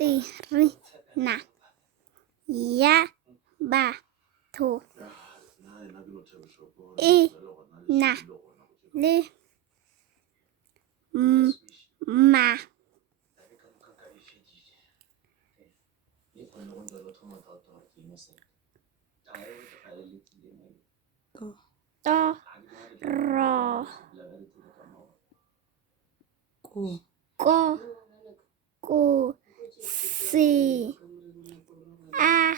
Ekaterina Yabatho ina le ma toro ko si a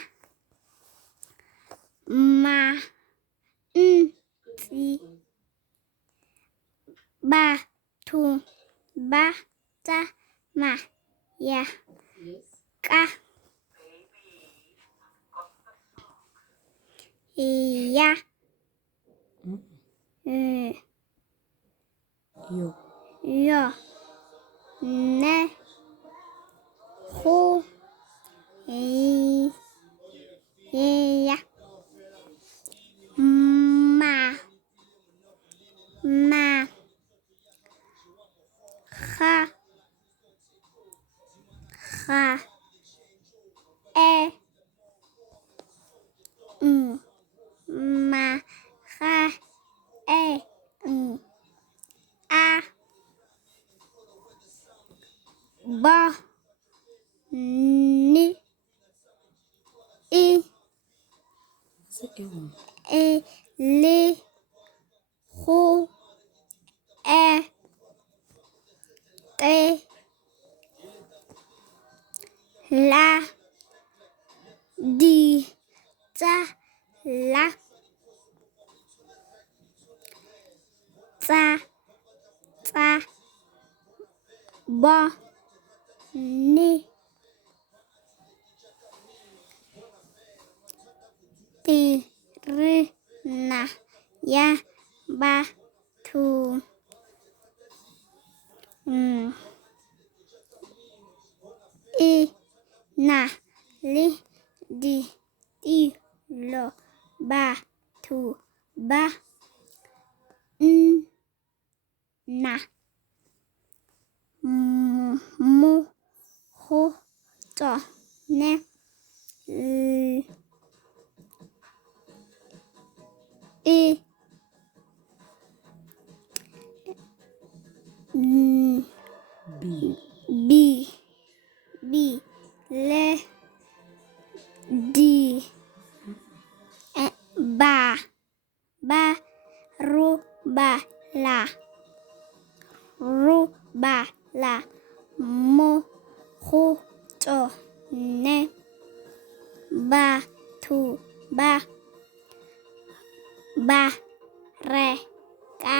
ma nti batho ba tsamaya ka ya yo ne go ya ma ga ma ga a ba ni le go la ditsala tsa bone Terena Yabatho ina le ditiro batho ba nna mo go tsone le di ba robala mo go tsone batho ba reka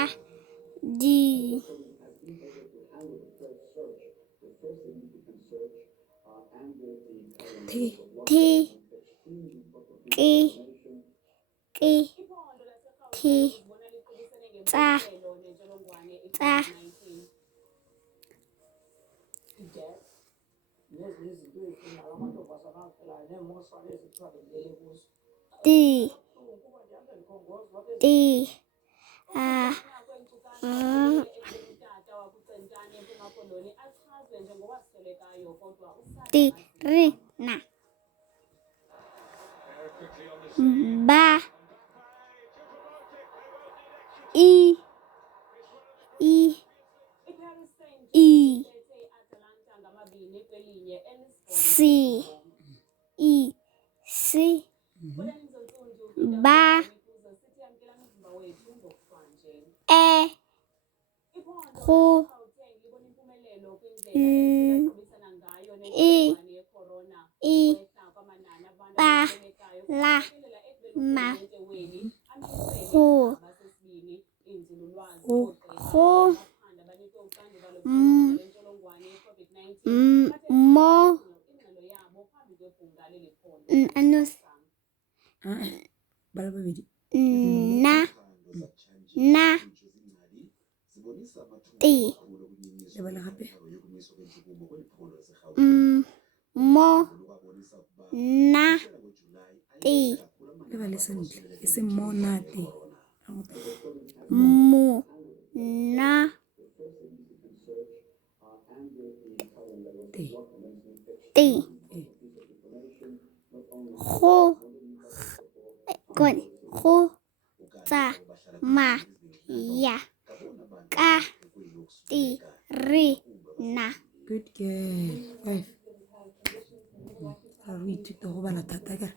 tsa Terena ba si ba go palama go mo na ti mo nate mo na T. Eh. Go. Kon. Go. Tsa. Ma. Ya. Ka. Ti. Ri. Na. Good girl. 5. Ra re ithuta go bala thata ka